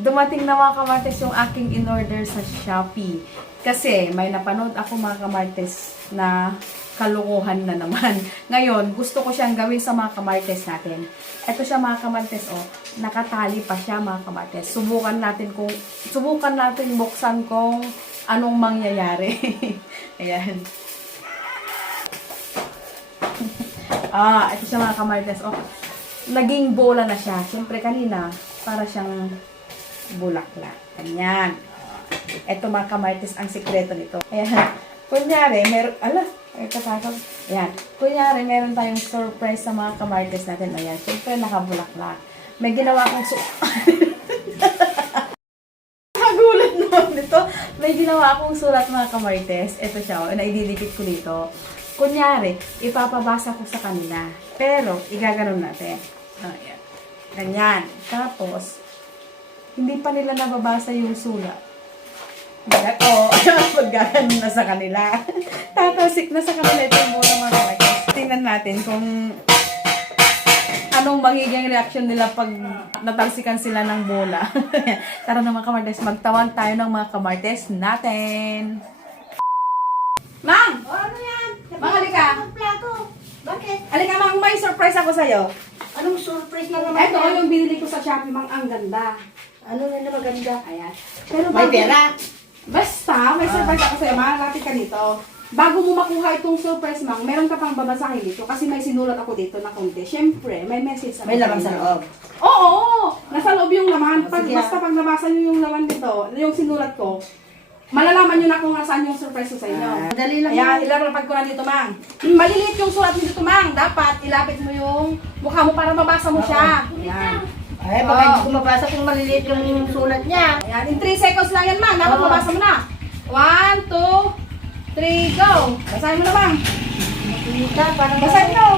dumating na mga kamartes yung aking in-order sa Shopee. Kasi may napanood ako mga kamartes na kalukuhan na naman. Ngayon, gusto ko siyang gawin sa mga kamartes natin. Ito siya mga kamartes, oh. Nakatali pa siya mga kamartes. Subukan natin kung, subukan natin buksan kung anong mangyayari. Ayan. ah, ito siya mga kamartes, oh. Naging bola na siya. Siyempre kanina, para siyang bulaklak. Ganyan. Ito mga kamartes, ang sikreto nito. Ayan. Kunyari, meron, ala, ay katakot. Ayan. Kunyari, meron tayong surprise sa mga kamartes natin. Ayan. Siyempre, nakabulaklak. May ginawa kong su... Nagulat naman nito. May ginawa akong sulat mga kamartes. Ito siya, oh, na ididikit ko dito. Kunyari, ipapabasa ko sa kanila. Pero, igaganon natin. Ayan. Ganyan. Tapos, hindi pa nila nababasa yung sulat. Ako, maggaganon na sa kanila. Tatasik na sa kanila ito yung muna mga kamartes. Tingnan natin kung anong magiging reaction nila pag natalsikan sila ng bola. Tara na mga kamartes, magtawan tayo ng mga kamartes natin. Mang! Ano yan? Mang, halika. Ang plato. Bakit? Alika, Mang, may ako sa'yo. Anong surprise na naman Ito, yan? yung binili ko sa Shopee, Mang, ang ganda. Ano na na maganda? Ayan. Pero May bago- pera? Basta, may surprise ako sa'yo. Mang, lapit ka dito. Bago mo makuha itong surprise, Mang, meron ka pang babasahin dito kasi may sinulat ako dito na konti. Siyempre, may message ako May laman sa loob. Oo! Nasa loob yung laman. Oh, Pag, sige. basta pag nabasa nyo yung laman nito, yung sinulat ko, malalaman nyo na kung nasaan yung surprise sa inyo. Ah, dali lang Ayan, yan. ilalapag ko na dito, Mang. Maliliit yung sulat nito, Mang. Dapat ilapit mo yung mukha mo para mabasa mo siya. Ayan. Ay, baka hindi ko mabasa kung maliliit yung sulat niya. Ayan, in 3 seconds lang yan, Mang. Dapat Oo. mabasa mo na. 1, 2, 3, go! Basahin mo na, Mang. Kita, parang Basahin mo.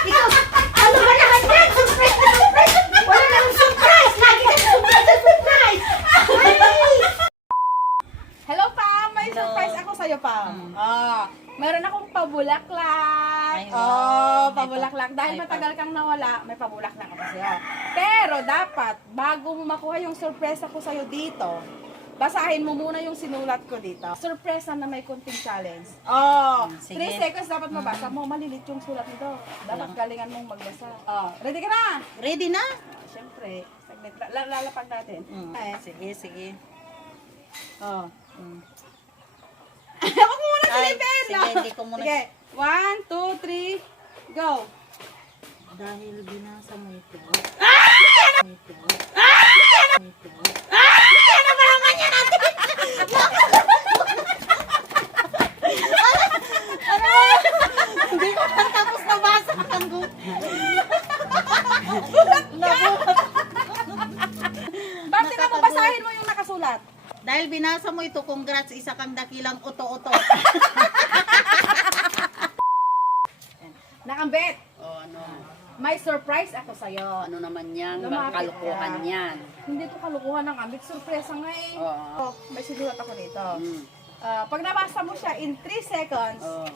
Ito, ano ba naman yan? Surprise na surprise! Wala namang surprise! Lagi ka surprise na surprise! Ay! Hello, Pam! May Hello. Sa'yo, Pam. Ah, meron akong pabulaklak. Ay, wow. Oh, pabulaklak. pa- Dahil may matagal kang nawala, may pabulaklak ako sa'yo. Pero dapat, bago mo makuha yung surprise ako sa'yo dito, basahin mo muna yung sinulat ko dito. Surprise na may kunting challenge. Oh, Hmm, sige. 3 seconds dapat mabasa mo. Malilit yung sulat nito. Dapat galingan mong magbasa. Oh, ready ka na? Ready na? Ah, Siyempre, saglit. La- lalapag natin. Mm. Ay, Sige, sige. oh. Mm. Ako muna Ay, silipin! Sige, hindi ko muna- Sige, one, two, three, go! Dahil binasa mo ito. Ito. Ito. Hindi ko pa tapos nabasa ang Bakit Dahil binasa mo ito, congrats, isa kang dakilang uto-uto. Nakambet, O ano, may surprise ako sa'yo. ano naman yan, Lumapit baka kalukuhan ka. yan. Hindi to kalukuhan ng ambit, surpresa nga eh. Oo. Oh, may sinulat ako dito. Mm. Ah, pag nabasa mo siya in 3 seconds, Oo.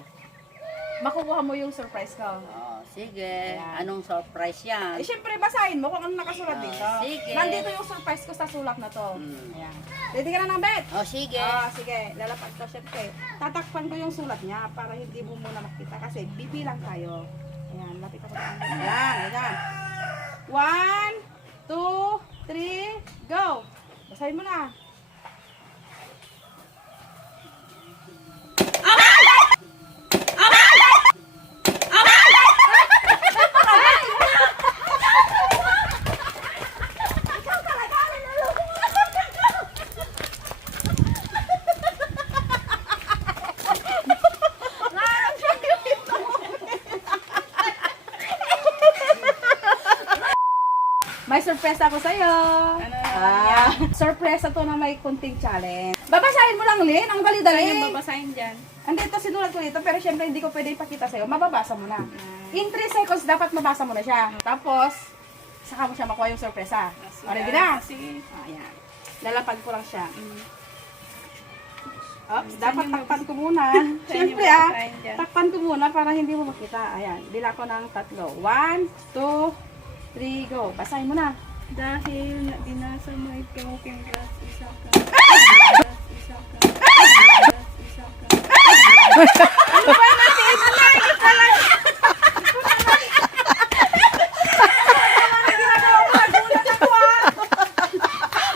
makukuha mo yung surprise ko. Oo, sige. Ayan. Anong surprise yan? Eh, syempre, basahin mo kung ano nakasulat Ah, dito. sige. Nandito yung surprise ko sa sulat na to. Mm. Ayan. Ready ka na ng bet? O sige. Ah, sige. Lalapag ko syempre. Tatakpan ko yung sulat niya para hindi mo muna makita kasi bibilang tayo. Ayan, lapit ako na. Ayan, ayan. One, two, three, go! Basahin mo na. May surprise ako sa'yo. Ano ah, surprise to na may kunting challenge. Babasahin mo lang, Lynn. Ang dali-dali. Ano yung babasahin dyan? Andito, sinulat ko dito, pero syempre hindi ko pwede ipakita sa'yo. Mababasa mo na. In 3 seconds, dapat mabasa mo na siya. Tapos, saka mo siya makuha yung sorpresa. O, ready na? Sige. Ah, Ayan. Lalapag ko lang siya. Oops, dapat takpan ko muna. Siyempre ah, takpan ko muna para hindi mo makita. Ayan, bila ko ng tatlo. One, two, three, go. Basahin mo na. Dahil na binasa mo kung gas isa ka. Isa ka. Isa ka. Ano ba natin